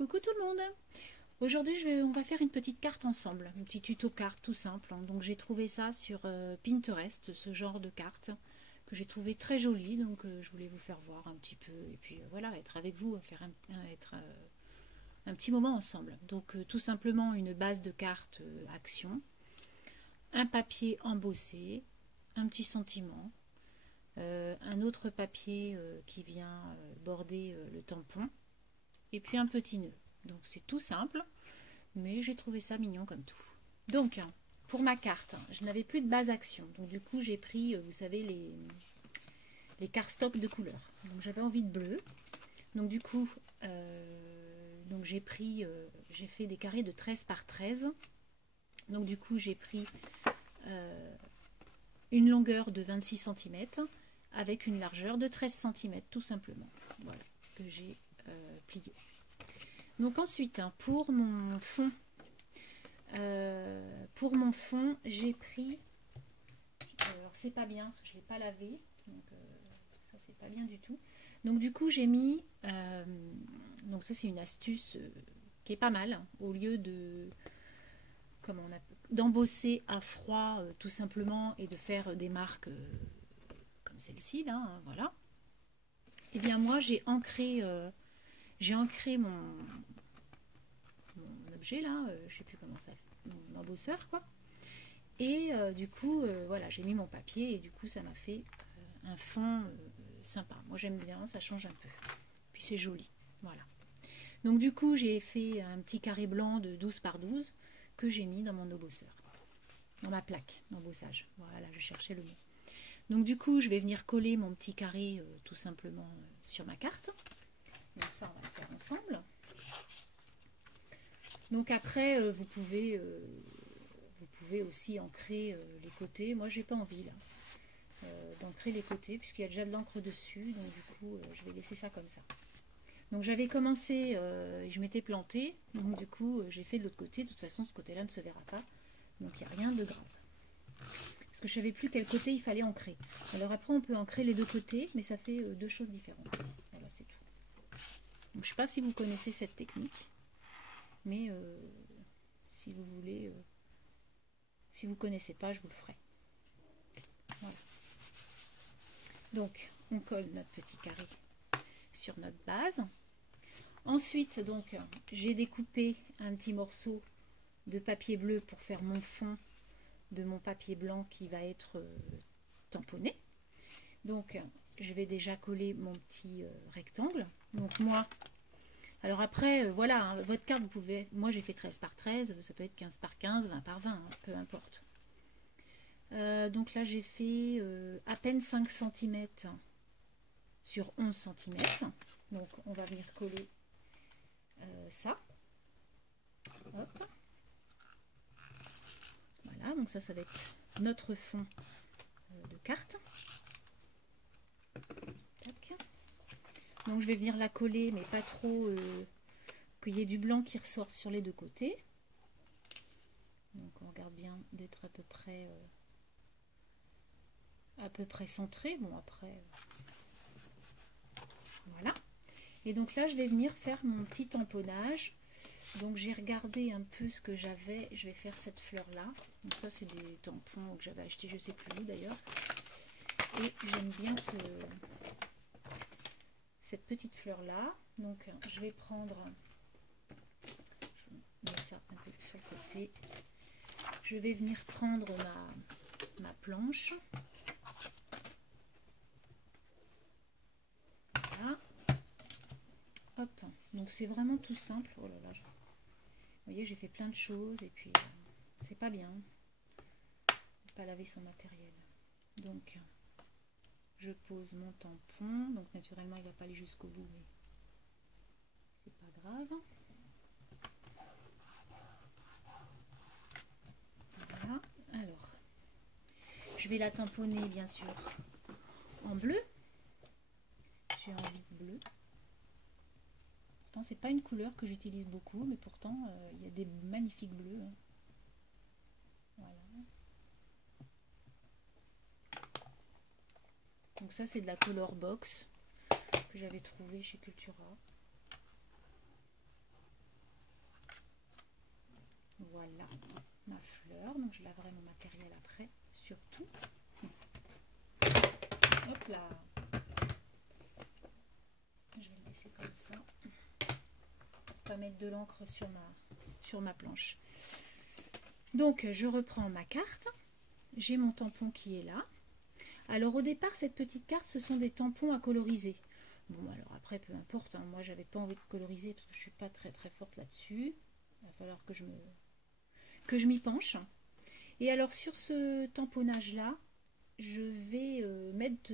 Coucou tout le monde. Aujourd'hui on va faire une petite carte ensemble, un petit tuto carte tout simple. Donc j'ai trouvé ça sur Pinterest, ce genre de carte que j'ai trouvé très jolie, donc je voulais vous faire voir un petit peu et puis voilà, être avec vous, faire un petit moment ensemble. Donc tout simplement une base de cartes action, un papier embossé, un petit sentiment, un autre papier qui vient border le tampon et puis un petit nœud. Donc c'est tout simple, mais j'ai trouvé ça mignon comme tout. Donc pour ma carte, je n'avais plus de base action, donc du coup j'ai pris, vous savez, les cardstock de couleur. Donc j'avais envie de bleu, donc du coup donc j'ai fait des carrés de 13 par 13. Donc du coup j'ai pris une longueur de 26 cm avec une largeur de 13 cm tout simplement. Voilà, que j'ai plié. Donc ensuite, pour mon fond, j'ai pris, alors c'est pas bien parce que je l'ai pas lavé, donc ça c'est pas bien du tout. Donc du coup j'ai mis, donc ça c'est une astuce qui est pas mal, hein, au lieu de, d'embosser à froid tout simplement et de faire des marques comme celle-ci là, hein, voilà. Et bien moi j'ai ancré mon objet là, je sais plus comment ça fait, mon embosseur quoi. Et du coup, voilà, j'ai mis mon papier et du coup ça m'a fait un fond sympa. Moi j'aime bien, ça change un peu. Puis c'est joli, voilà. Donc du coup j'ai fait un petit carré blanc de 12 par 12 que j'ai mis dans mon embosseur, dans ma plaque d'embossage. Voilà, je cherchais le mot. Donc du coup je vais venir coller mon petit carré tout simplement sur ma carte. Donc ça on va le faire ensemble. Donc après vous pouvez aussi ancrer les côtés. Moi j'ai pas envie là d'ancrer les côtés puisqu'il y a déjà de l'encre dessus, donc du coup je vais laisser ça comme ça. Donc j'avais commencé, je m'étais plantée, donc du coup j'ai fait de l'autre côté. De toute façon ce côté là ne se verra pas, donc il n'y a rien de grave. Parce que je savais plus quel côté il fallait ancrer. Alors après on peut ancrer les deux côtés, mais ça fait deux choses différentes. Voilà, c'est tout. Donc je sais pas si vous connaissez cette technique, mais si vous voulez, si vous connaissez pas, je vous le ferai. Voilà. Donc on colle notre petit carré sur notre base. Ensuite donc j'ai découpé un petit morceau de papier bleu pour faire mon fond de mon papier blanc qui va être tamponné. Donc je vais déjà coller mon petit rectangle. Donc moi, alors après voilà, hein, votre carte vous pouvez, moi j'ai fait 13 par 13, ça peut être 15 par 15, 20 par 20, hein, peu importe. Donc là j'ai fait à peine 5 cm sur 11 cm. Donc on va venir coller ça. Hop. Voilà, donc ça va être notre fond de carte. Tac. Donc je vais venir la coller, mais pas trop qu'il y ait du blanc qui ressorte sur les deux côtés. Donc on regarde bien d'être à peu près centré. Bon après, voilà. Et donc là je vais venir faire mon petit tamponnage. Donc j'ai regardé un peu ce que j'avais. Je vais faire cette fleur là. Donc ça c'est des tampons que j'avais acheté, je sais plus où d'ailleurs. Et j'aime bien cette petite fleur là. Donc je vais prendre, je mets ça un peu sur le côté. Je vais venir prendre ma planche. Voilà. Hop. Donc c'est vraiment tout simple. Oh là là. Vous voyez, j'ai fait plein de choses et puis c'est pas bien. Pas laver son matériel. Donc je pose mon tampon. Donc naturellement il va pas aller jusqu'au bout, mais c'est pas grave. Voilà. Alors je vais la tamponner bien sûr en bleu. J'ai envie de bleu. Pourtant c'est pas une couleur que j'utilise beaucoup, mais pourtant il y a des magnifiques bleus. Hein. Voilà. Donc ça c'est de la Color Box que j'avais trouvé chez Cultura. Voilà ma fleur. Donc je laverai mon matériel après, surtout. Hop là. Je vais le laisser comme ça. Pour pas mettre de l'encre sur ma planche. Donc je reprends ma carte. J'ai mon tampon qui est là. Alors au départ, cette petite carte, ce sont des tampons à coloriser. Bon, alors après, peu importe. Hein, moi, j'avais pas envie de coloriser parce que je suis pas très très forte là-dessus. Il va falloir que je m'y penche. Et alors sur ce tamponnage-là, je vais mettre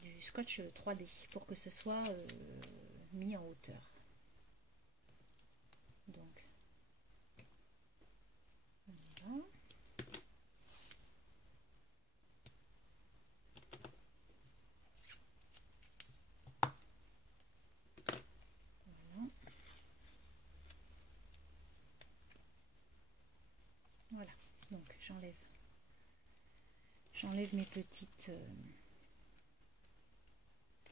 du scotch 3D pour que ce soit mis en hauteur. Donc, voilà. Voilà, donc j'enlève mes petites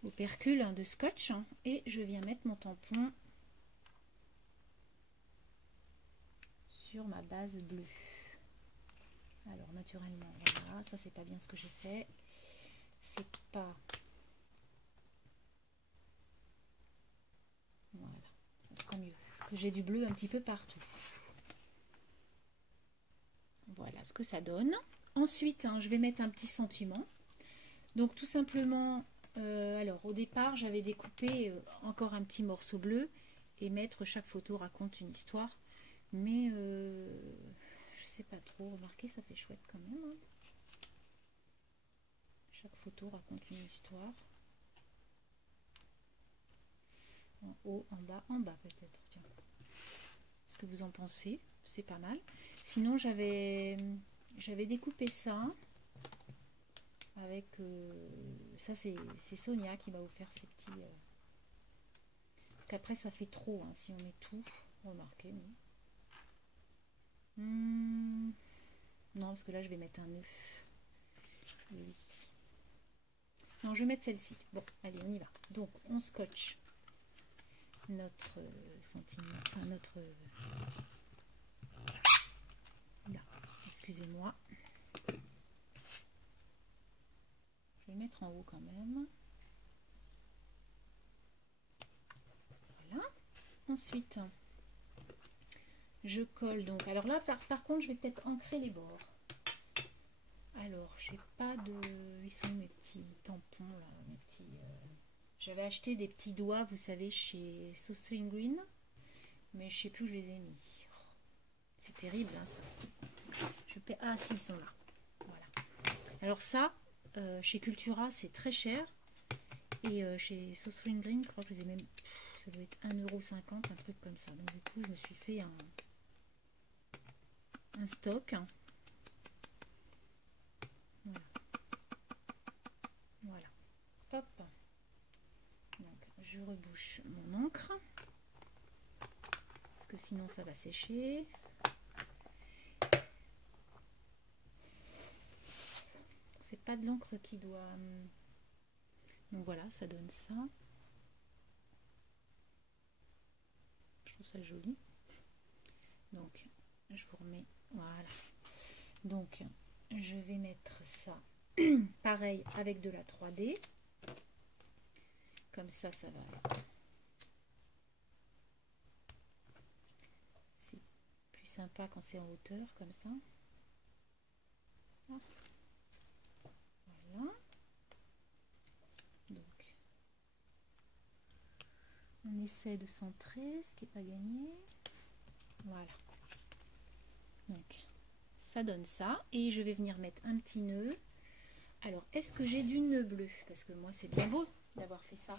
opercules de scotch et je viens mettre mon tampon sur ma base bleue. Alors naturellement, voilà, ça c'est pas bien ce que j'ai fait. C'est pas... Voilà, ça sera mieux. Que j'ai du bleu un petit peu partout. Voilà ce que ça donne. Ensuite, je vais mettre un petit sentiment. Donc tout simplement, alors au départ, j'avais découpé encore un petit morceau bleu et mettre chaque photo raconte une histoire. Mais je sais pas trop. Remarquez, ça fait chouette quand même. Hein. Chaque photo raconte une histoire. En haut, en bas peut-être. Ce que vous en pensez, c'est pas mal. Sinon, j'avais découpé ça avec ça, c'est Sonia qui m'a offert ces petits. Parce qu'après, ça fait trop hein, si on met tout. Remarquez. Non, parce que là, je vais mettre un œuf. Oui. Non, je vais mettre celle-ci. Bon, allez, on y va. Donc, on scotche notre sentiment, enfin notre... Là, excusez-moi. Je vais le mettre en haut quand même. Voilà. Ensuite, je colle donc. Alors là, par contre, je vais peut-être ancrer les bords. Alors, j'ai pas de... Ils sont mes petits tampons là, mes petits... J'avais acheté des petits doigts, vous savez, chez Sourcing Green, mais je sais plus où je les ai mis. C'est terrible, hein, ça. Ah, si, ils sont là. Voilà. Alors ça, chez Cultura, c'est très cher. Et chez Sourcing Green, je crois que je les ai même... Ça doit être 1,50 €, un truc comme ça. Donc du coup, je me suis fait un stock. Voilà. Voilà. Hop. Donc, je rebouche mon encre. Parce que sinon, ça va sécher. C'est pas de l'encre qui doit... Donc voilà, ça donne ça. Je trouve ça joli. Donc, je vous remets... Voilà. Donc, je vais mettre ça... Pareil avec de la 3D. Comme ça, ça va... C'est plus sympa quand c'est en hauteur, comme ça. Voilà. Donc, on essaie de centrer, ce qui n'est pas gagné. Voilà. Donc, ça donne ça. Et je vais venir mettre un petit nœud. Alors, est-ce que j'ai du nœud bleu? Parce que moi, c'est bien beau d'avoir fait ça.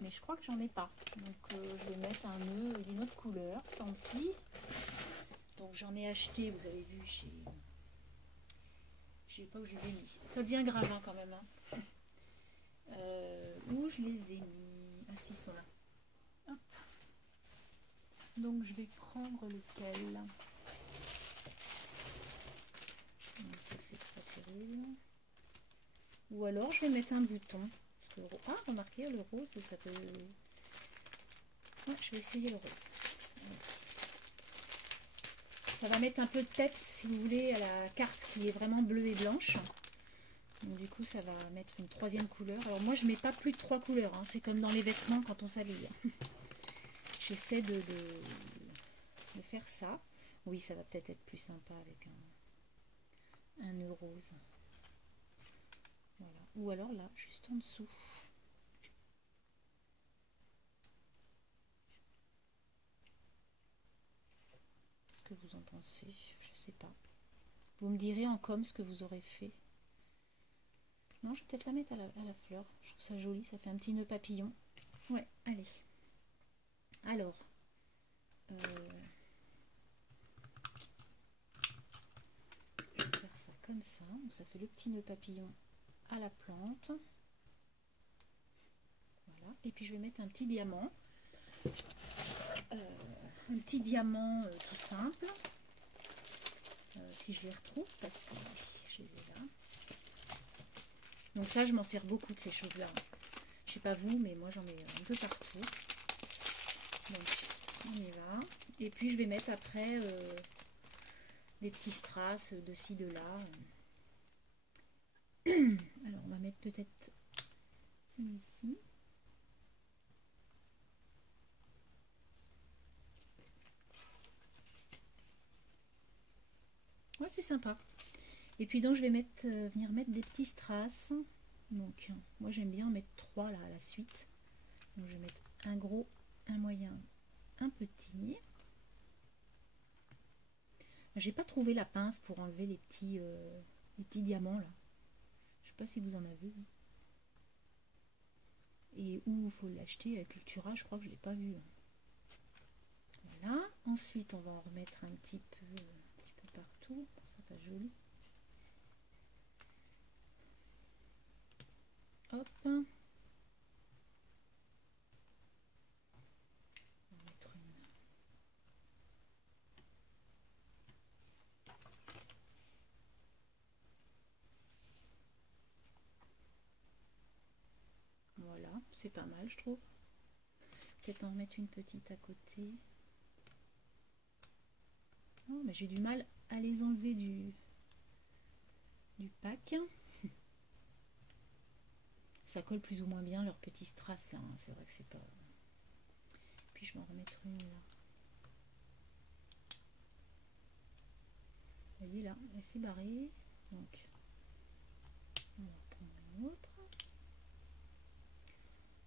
Mais je crois que j'en ai pas. Donc, je vais mettre un nœud d'une autre couleur. Tant pis. Donc, j'en ai acheté, vous avez vu, chez... Je sais pas où je les ai mis. Ça devient grave hein, quand même. Hein. Où je les ai mis? Ah si, ils sont là. Hop. Donc, je vais prendre lequel? Donc, ça, c'est pas terrible. Ou alors je vais mettre un bouton. Parce que, ah, remarquez, le rose, ça peut... Ouais, je vais essayer le rose. Ça va mettre un peu de peps, si vous voulez, à la carte qui est vraiment bleue et blanche. Donc du coup, ça va mettre une troisième couleur. Alors moi, je mets pas plus de 3 couleurs. Hein. C'est comme dans les vêtements quand on s'habille. J'essaie de faire ça. Oui, ça va peut-être être plus sympa avec un nœud rose. Voilà. Ou alors là, juste en dessous. Qu'est-ce que vous en pensez? Je sais pas. Vous me direz en com ce que vous aurez fait. Non, je vais peut-être la mettre à la fleur. Je trouve ça joli, ça fait un petit nœud papillon. Ouais, allez. Alors, je vais faire ça comme ça. Donc, ça fait le petit nœud papillon à la plante. Voilà. Et puis je vais mettre un petit diamant. Un petit diamant tout simple. Si je les retrouve, parce que oui, je les ai là. Donc ça, je m'en sers beaucoup de ces choses-là. Je sais pas vous, mais moi j'en ai un peu partout. Donc on y va. Et puis je vais mettre après des petits strass de ci, de là. Alors on va mettre peut-être celui-ci. Ouais, c'est sympa. Et puis donc je vais venir mettre des petits strass. Donc moi j'aime bien en mettre 3 là à la suite. Donc je vais mettre un gros, un moyen, un petit. J'ai pas trouvé la pince pour enlever les petits diamants là. Je sais pas si vous en avez. Et où il faut l'acheter à Cultura, je crois que je l'ai pas vu. Voilà. Ensuite on va en remettre un petit peu partout. Ça va joli. Hop. On va mettre une. Voilà, c'est pas mal je trouve. Peut-être en remettre une petite à côté. Oh, mais j'ai du mal à les enlever du pack. Ça colle plus ou moins bien leurs petits strass là. Hein. C'est vrai que c'est pas. Puis je vais en remettre une là. Vous voyez là, elle s'est barrée. Donc on va prendre une autre.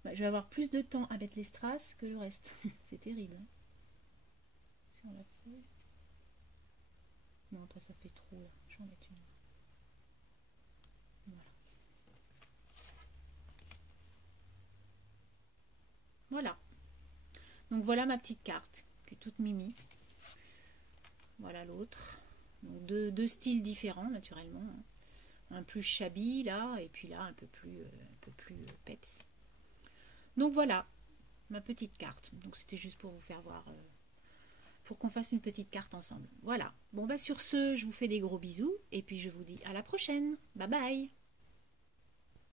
Bah, je vais avoir plus de temps à mettre les strass que le reste. C'est terrible. Hein. Sur la feuille. Non, après ça fait trop là. Je vais en mettre une. Voilà. Voilà. Donc voilà ma petite carte qui est toute mimi. Voilà l'autre. Donc deux styles différents naturellement. Un plus shabby là et puis là un peu plus peps. Donc voilà ma petite carte. Donc c'était juste pour vous faire voir, pour qu'on fasse une petite carte ensemble. Voilà. Bon bah sur ce, je vous fais des gros bisous et puis je vous dis à la prochaine. Bye bye.